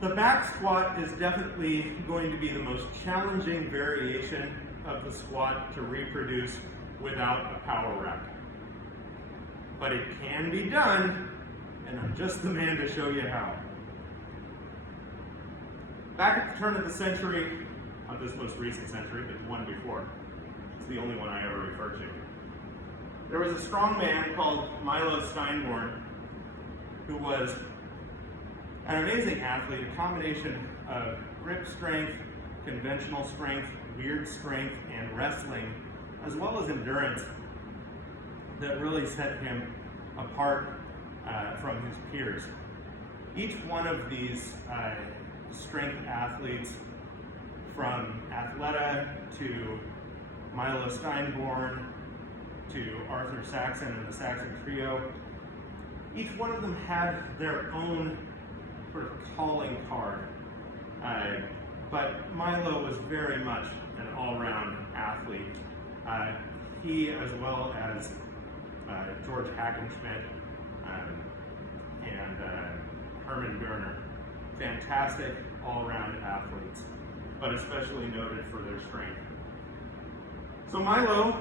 The back squat is definitely going to be the most challenging variation of the squat to reproduce without a power rack. But it can be done, and I'm just the man to show you how. Back at the turn of the century, not this most recent century, but the one before, it's the only one I ever refer to, there was a strong man called Steinborn who was an amazing athlete, a combination of grip strength, conventional strength, weird strength, and wrestling, as well as endurance, that really set him apart from his peers. Each one of these strength athletes, from Athleta to Steinborn to Arthur Saxon and the Saxon Trio, each one of them had their own sort of calling card. But Milo was very much an all-round athlete. He, as well as George Hackenschmidt and Herman Gerner, fantastic all-round athletes, but especially noted for their strength. So Milo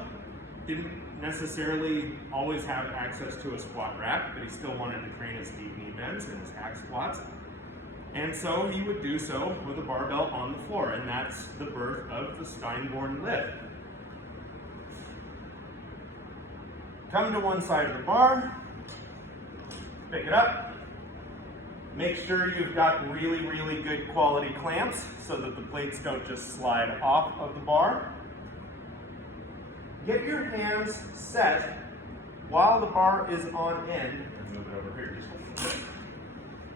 didn't necessarily always have access to a squat rack, but he still wanted to train his deep knee bends and his hack squats. And so he would do so with a barbell on the floor, and that's the birth of the Steinborn lift. Come to one side of the bar, pick it up. Make sure you've got really, really good quality clamps so that the plates don't just slide off of the bar. Get your hands set while the bar is on end. Move it over here just a little bit.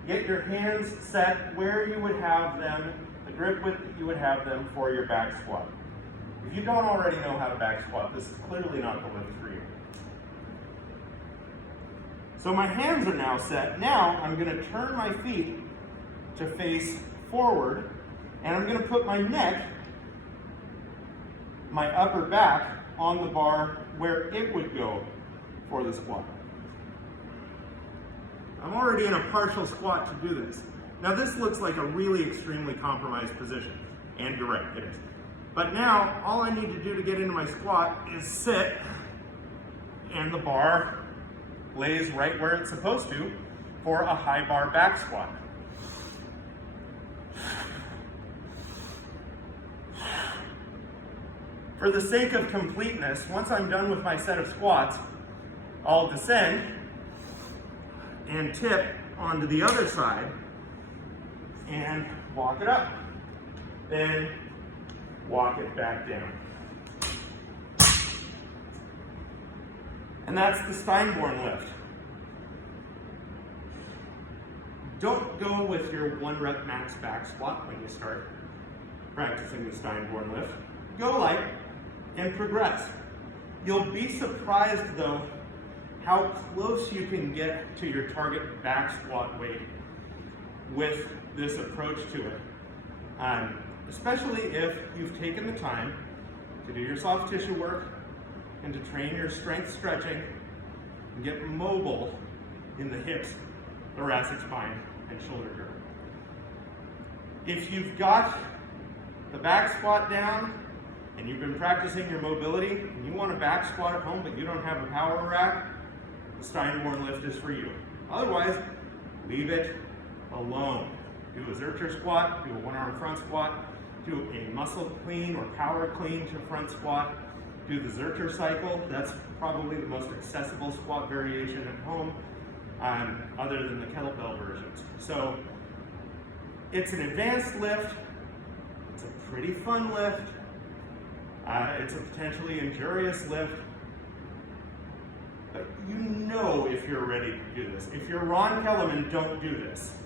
Get your hands set where you would have them, the grip width that you would have them for your back squat. If you don't already know how to back squat, this is clearly not the lift for you. So my hands are now set. Now I'm going to turn my feet to face forward, and I'm going to put my neck, my upper back, on the bar where it would go for the squat. I'm already in a partial squat to do this. Now this looks like a really extremely compromised position, and you're right, it is. But now all I need to do to get into my squat is sit, and the bar lays right where it's supposed to for a high bar back squat. For the sake of completeness, once I'm done with my set of squats, I'll descend and tip onto the other side and walk it up. Then walk it back down. And that's the Steinborn lift. Don't go with your 1 rep max back squat when you start practicing the Steinborn lift. Go light and progress. You'll be surprised though how close you can get to your target back squat weight with this approach to it. Especially if you've taken the time to do your soft tissue work and to train your strength stretching and get mobile in the hips, thoracic spine, and shoulder girdle. If you've got the back squat down and you've been practicing your mobility and you want a back squat at home but you don't have a power rack, the Steinborn lift is for you. Otherwise, leave it alone. Do a Zercher squat, do a 1-arm front squat, do a muscle clean or power clean to front squat, do the Zercher cycle. That's probably the most accessible squat variation at home, other than the kettlebell versions. So it's an advanced lift, it's a pretty fun lift, it's a potentially injurious lift, but you know if you're ready to do this. If you're Ron Kellerman, don't do this.